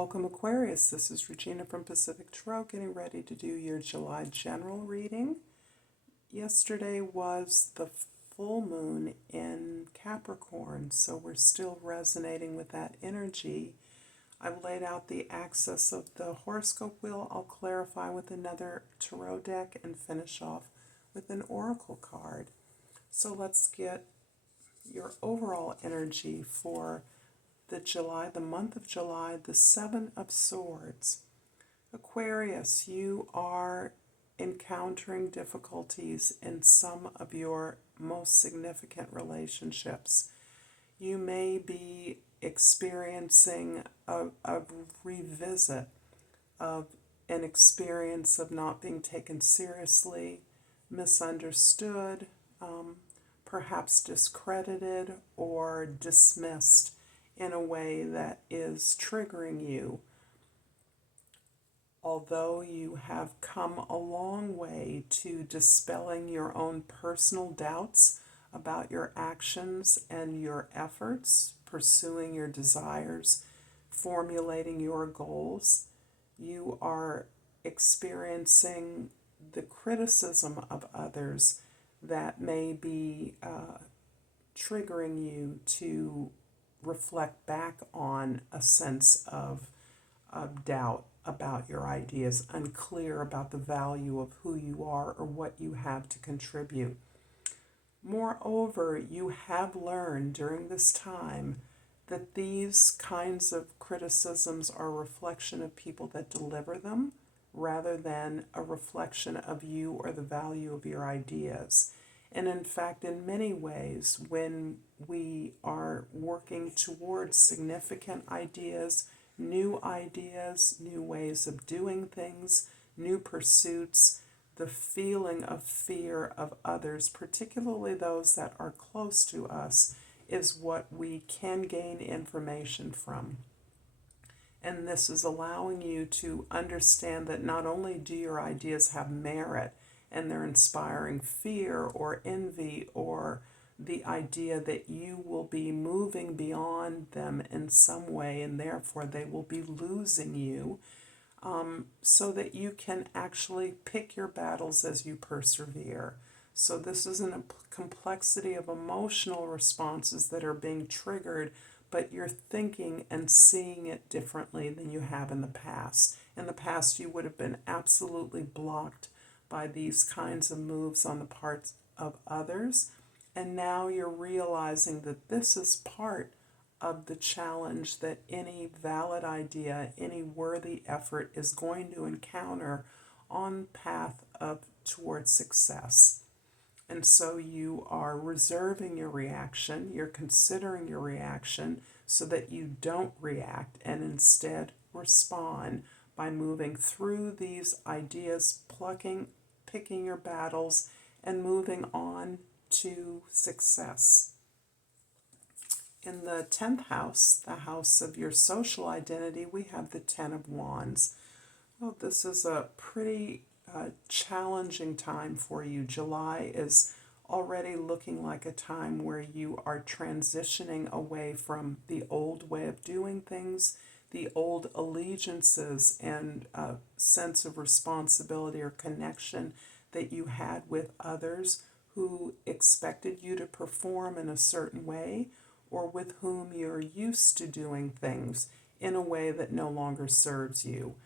Welcome Aquarius, this is Regina from Pacific Tarot getting ready to do your July general reading. Yesterday was the full moon in Capricorn, so we're still resonating with that energy. I've laid out the axis of the horoscope wheel. I'll clarify with another tarot deck and finish off with an oracle card. So let's get your overall energy for the month of July, the Seven of Swords. Aquarius, you are encountering difficulties in some of your most significant relationships. You may be experiencing a revisit of an experience of not being taken seriously, misunderstood, perhaps discredited or dismissed in a way that is triggering you. Although you have come a long way to dispelling your own personal doubts about your actions and your efforts, pursuing your desires, formulating your goals, you are experiencing the criticism of others that may be triggering you to reflect back on a sense of doubt about your ideas, unclear about the value of who you are or what you have to contribute. Moreover, you have learned during this time that these kinds of criticisms are a reflection of people that deliver them rather than a reflection of you or the value of your ideas. And in fact, in many ways, when we are working towards significant ideas, new ways of doing things, new pursuits, the feeling of fear of others, particularly those that are close to us, is what we can gain information from. And this is allowing you to understand that not only do your ideas have merit, and they're inspiring fear or envy or the idea that you will be moving beyond them in some way and therefore they will be losing you, so that you can actually pick your battles as you persevere. So this isn't a complexity of emotional responses that are being triggered, but you're thinking and seeing it differently than you have in the past. In the past, you would have been absolutely blocked by these kinds of moves on the part of others. And now you're realizing that this is part of the challenge that any valid idea, any worthy effort is going to encounter on path towards success. And so you are reserving your reaction, you're considering your reaction so that you don't react and instead respond by moving through these ideas, picking your battles, and moving on to success. In the 10th house, the house of your social identity, we have the 10 of Wands. Well, this is a pretty challenging time for you. July is already looking like a time where you are transitioning away from the old way of doing things, the old allegiances and sense of responsibility or connection that you had with others who expected you to perform in a certain way, or with whom you're used to doing things in a way that no longer serves you.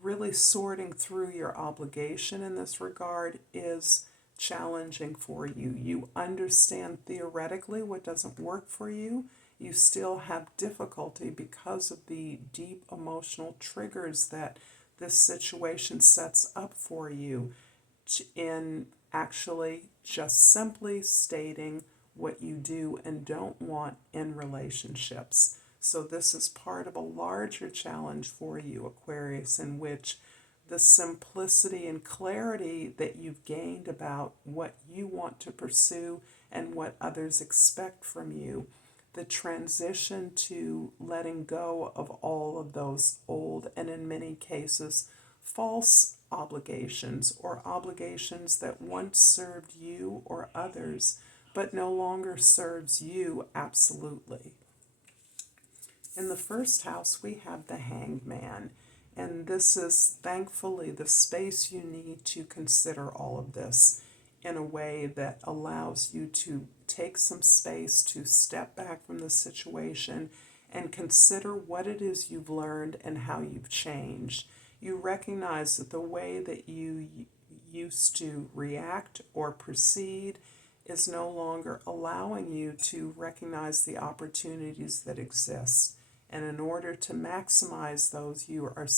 Really sorting through your obligation in this regard is challenging for you. You understand theoretically what doesn't work for you. You still have difficulty because of the deep emotional triggers that this situation sets up for you in actually just simply stating what you do and don't want in relationships. So this is part of a larger challenge for you, Aquarius, in which the simplicity and clarity that you've gained about what you want to pursue and what others expect from you, the transition to letting go of all of those old and in many cases false obligations or obligations that once served you or others but no longer serves you absolutely. In the first house, we have the Hanged Man. And this is thankfully the space you need to consider all of this in a way that allows you to take some space to step back from the situation and consider what it is you've learned and how you've changed. You recognize that the way that you used to react or proceed is no longer allowing you to recognize the opportunities that exist. And in order to maximize those, you are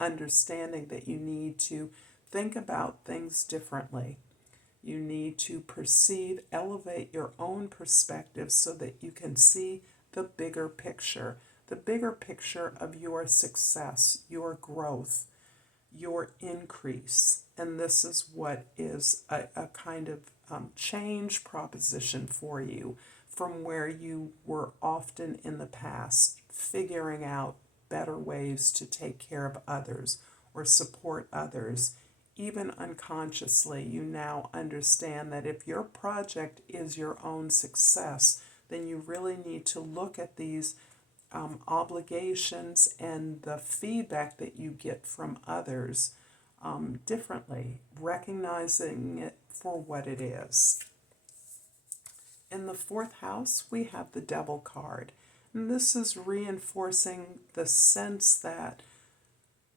understanding that you need to think about things differently. You need to perceive, elevate your own perspective so that you can see the bigger picture of your success, your growth, your increase. And this is what is a kind of change proposition for you from where you were often in the past, figuring out better ways to take care of others or support others. Even unconsciously, you now understand that if your project is your own success, then you really need to look at these obligations and the feedback that you get from others differently, recognizing it for what it is. In the fourth house, we have the Devil card. And this is reinforcing the sense that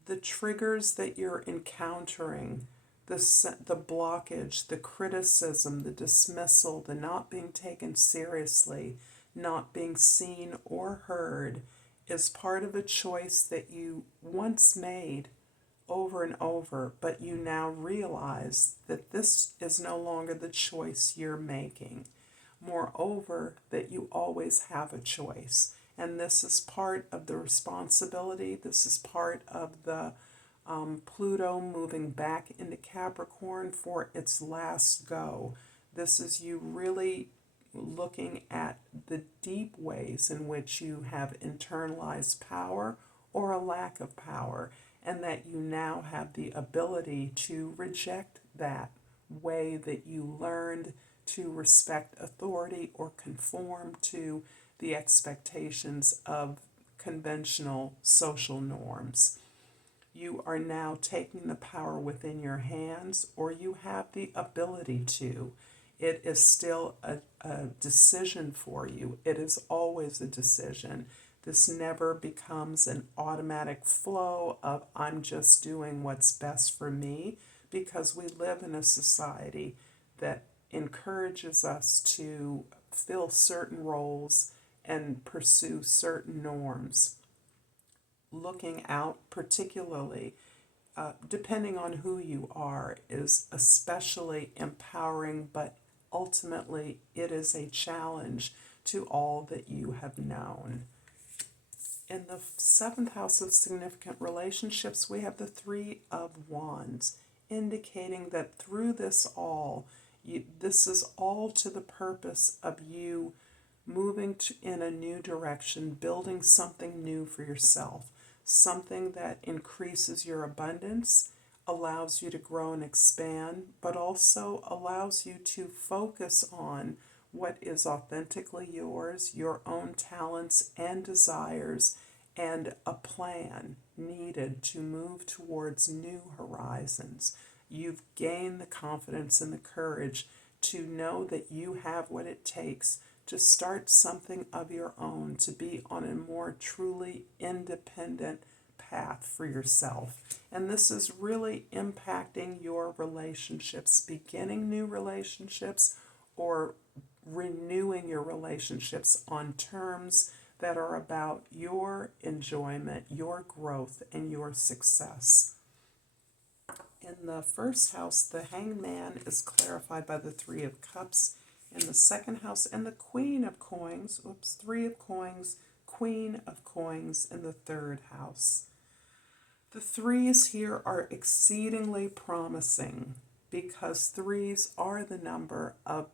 the triggers that you're encountering, the blockage, the criticism, the dismissal, the not being taken seriously, not being seen or heard, is part of a choice that you once made over and over, but you now realize that this is no longer the choice you're making. Moreover, that you always have a choice. And this is part of the responsibility. This is part of the Pluto moving back into Capricorn for its last go. This is you really looking at the deep ways in which you have internalized power or a lack of power, and that you now have the ability to reject that way that you learned to respect authority or conform to the expectations of conventional social norms. You are now taking the power within your hands, or you have the ability to. It is still a decision for you. It is always a decision. This never becomes an automatic flow of I'm just doing what's best for me, because we live in a society that encourages us to fill certain roles and pursue certain norms. Looking out, particularly, depending on who you are, is especially empowering, but ultimately it is a challenge to all that you have known. In the seventh house of significant relationships, we have the Three of Wands, indicating that through this all, this is all to the purpose of you moving in a new direction, building something new for yourself, something that increases your abundance, allows you to grow and expand, but also allows you to focus on what is authentically yours, your own talents and desires, and a plan needed to move towards new horizons. You've gained the confidence and the courage to know that you have what it takes to start something of your own, to be on a more truly independent path for yourself. And this is really impacting your relationships, beginning new relationships or renewing your relationships on terms that are about your enjoyment, your growth, and your success. In the first house, the Hanged Man is clarified by the Three of Cups. In the second house, and the Queen of Coins, Three of Coins, Queen of Coins in the third house. The threes here are exceedingly promising because threes are the number of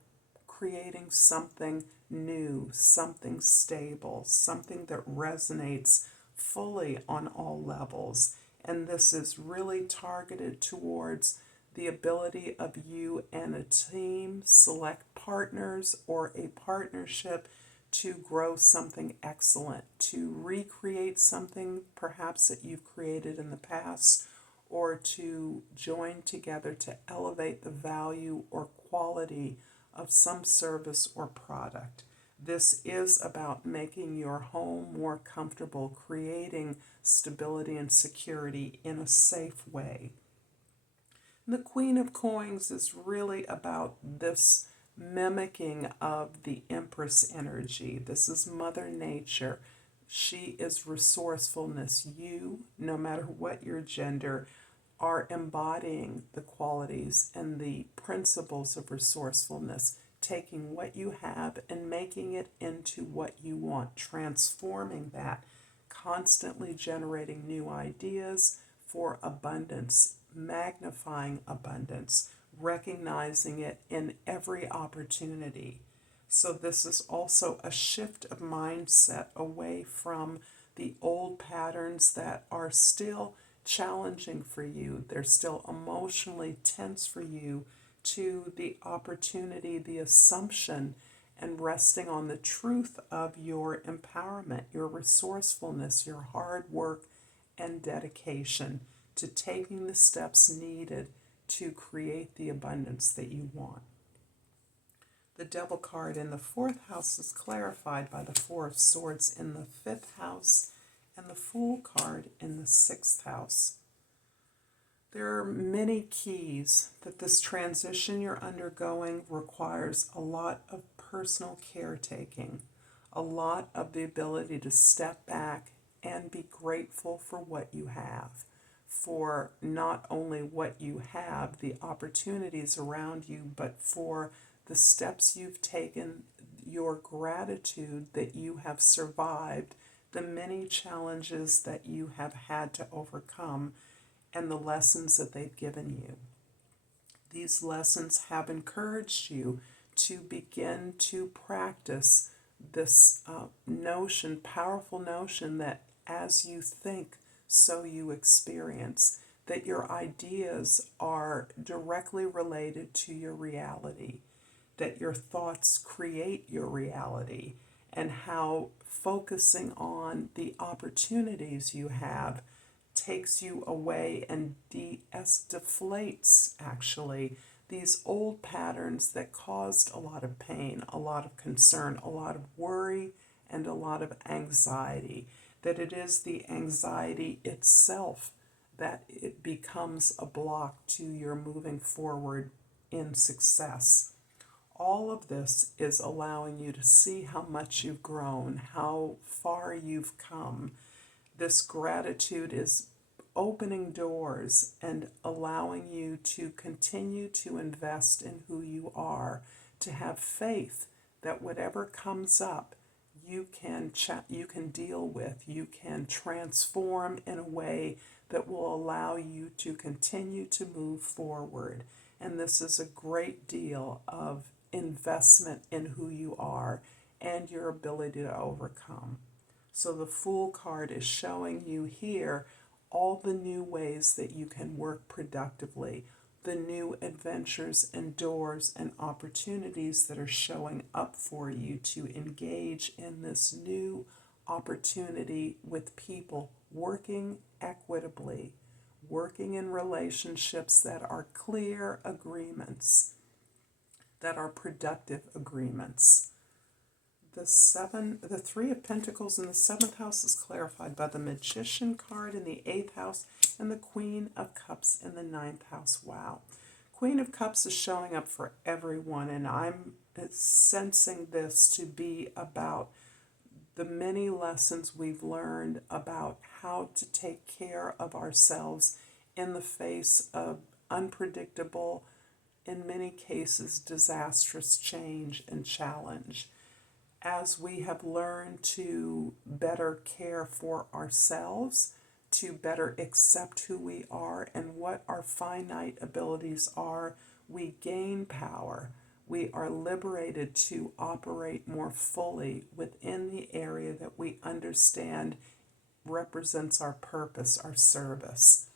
creating something new, something stable, something that resonates fully on all levels. And this is really targeted towards the ability of you and a team, select partners, or a partnership to grow something excellent, to recreate something perhaps that you've created in the past, or to join together to elevate the value or quality of some service or product. This is about making your home more comfortable, creating stability and security in a safe way. The Queen of Coins is really about this mimicking of the Empress energy. This is Mother Nature. She is resourcefulness. You, no matter what your gender, are embodying the qualities and the principles of resourcefulness, taking what you have and making it into what you want, transforming that, constantly generating new ideas for abundance, magnifying abundance, recognizing it in every opportunity. So this is also a shift of mindset away from the old patterns that are still challenging for you. They're still emotionally tense for you, to the opportunity, the assumption, and resting on the truth of your empowerment, your resourcefulness, your hard work and dedication to taking the steps needed to create the abundance that you want. The Devil card in the 4th house is clarified by the 4 of Swords in the 5th house and the Fool card in the 6th house. There are many keys that this transition you're undergoing requires a lot of personal caretaking, a lot of the ability to step back and be grateful for what you have, for not only what you have, the opportunities around you, but for the steps you've taken, your gratitude that you have survived, the many challenges that you have had to overcome, and the lessons that they've given you. These lessons have encouraged you to begin to practice this powerful notion that as you think, so you experience, that your ideas are directly related to your reality, that your thoughts create your reality, and how focusing on the opportunities you have takes you away and deflates, actually, these old patterns that caused a lot of pain, a lot of concern, a lot of worry, and a lot of anxiety. That it is the anxiety itself that it becomes a block to your moving forward in success. All of this is allowing you to see how much you've grown, how far you've come. This gratitude is opening doors and allowing you to continue to invest in who you are, to have faith that whatever comes up, you can deal with, you can transform in a way that will allow you to continue to move forward. And this is a great deal of investment in who you are and your ability to overcome. So the Fool card is showing you here all the new ways that you can work productively, the new adventures and doors and opportunities that are showing up for you to engage in this new opportunity with people, working equitably, working in relationships that are clear agreements, that are productive agreements. The 3 of Pentacles in the 7th house is clarified by the Magician card in the 8th house and the Queen of Cups in the 9th house. Wow. Queen of Cups is showing up for everyone, and I'm sensing this to be about the many lessons we've learned about how to take care of ourselves in the face of unpredictable, in many cases, disastrous change and challenge. As we have learned to better care for ourselves, to better accept who we are and what our finite abilities are, we gain power. We are liberated to operate more fully within the area that we understand represents our purpose, our service.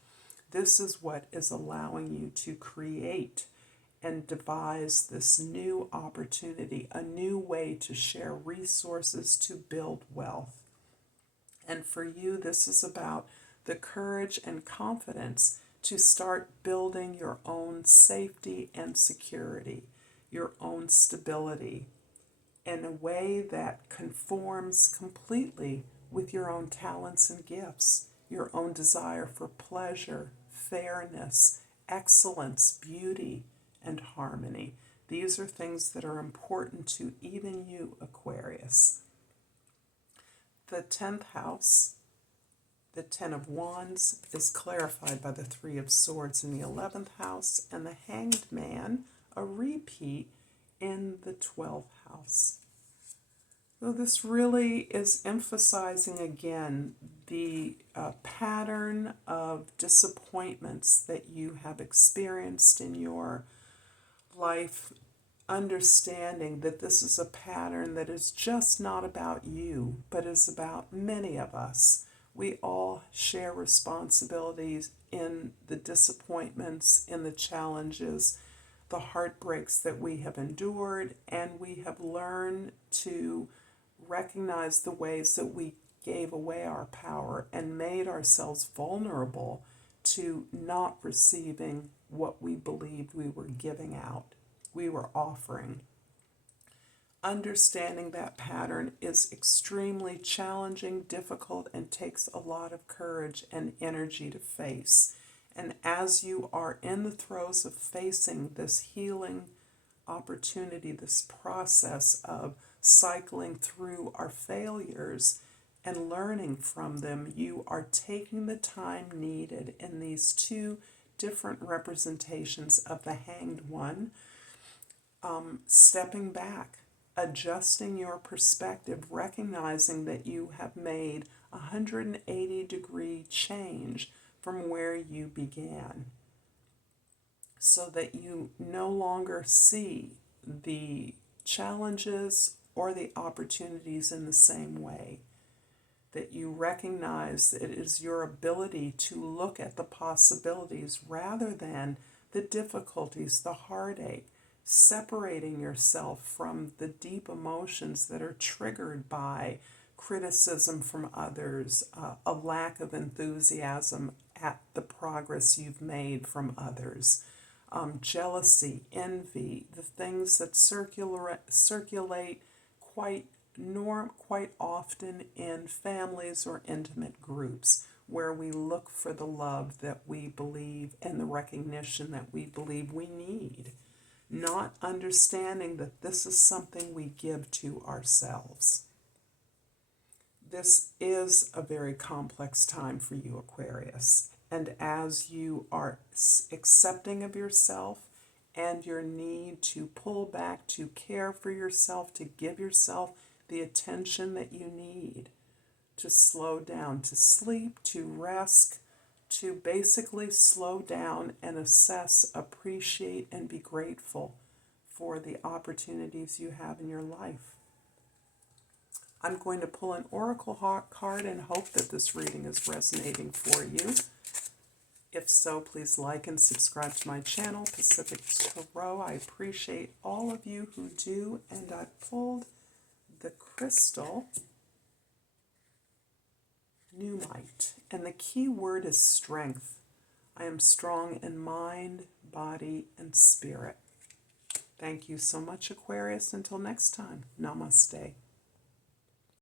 This is what is allowing you to create and devise this new opportunity, a new way to share resources to build wealth. And for you, this is about the courage and confidence to start building your own safety and security, your own stability, in a way that conforms completely with your own talents and gifts, your own desire for pleasure, fairness, excellence, beauty, and harmony. These are things that are important to even you, Aquarius. The 10th house, the 10 of Wands, is clarified by the 3 of Swords in the 11th house, and the Hanged Man, a repeat in the 12th house. So this really is emphasizing again the pattern of disappointments that you have experienced in your life, understanding that this is a pattern that is just not about you, but is about many of us. We all share responsibilities in the disappointments, in the challenges, the heartbreaks that we have endured, and we have learned to recognize the ways that we gave away our power and made ourselves vulnerable to not receiving what we believed we were giving out, we were offering. Understanding that pattern is extremely challenging, difficult, and takes a lot of courage and energy to face. And as you are in the throes of facing this healing opportunity, this process of cycling through our failures and learning from them, you are taking the time needed in these two different representations of the Hanged One, stepping back, adjusting your perspective, recognizing that you have made a 180-degree change from where you began, so that you no longer see the challenges or the opportunities in the same way, that you recognize that it is your ability to look at the possibilities rather than the difficulties, the heartache, separating yourself from the deep emotions that are triggered by criticism from others, a lack of enthusiasm at the progress you've made from others, jealousy, envy, the things that circulate quite often in families or intimate groups, where we look for the love that we believe and the recognition that we believe we need, not understanding that this is something we give to ourselves. This is a very complex time for you, Aquarius. And as you are accepting of yourself and your need to pull back, to care for yourself, to give yourself the attention that you need, to slow down, to sleep, to rest, to basically slow down and assess, appreciate, and be grateful for the opportunities you have in your life. I'm going to pull an oracle card and hope that this reading is resonating for you. If so, please like and subscribe to my channel, Pacific Tarot. I appreciate all of you who do, and I pulled the crystal Numite, and the key word is strength. I am strong in mind, body, and spirit. Thank you so much, Aquarius. Until next time, Namaste.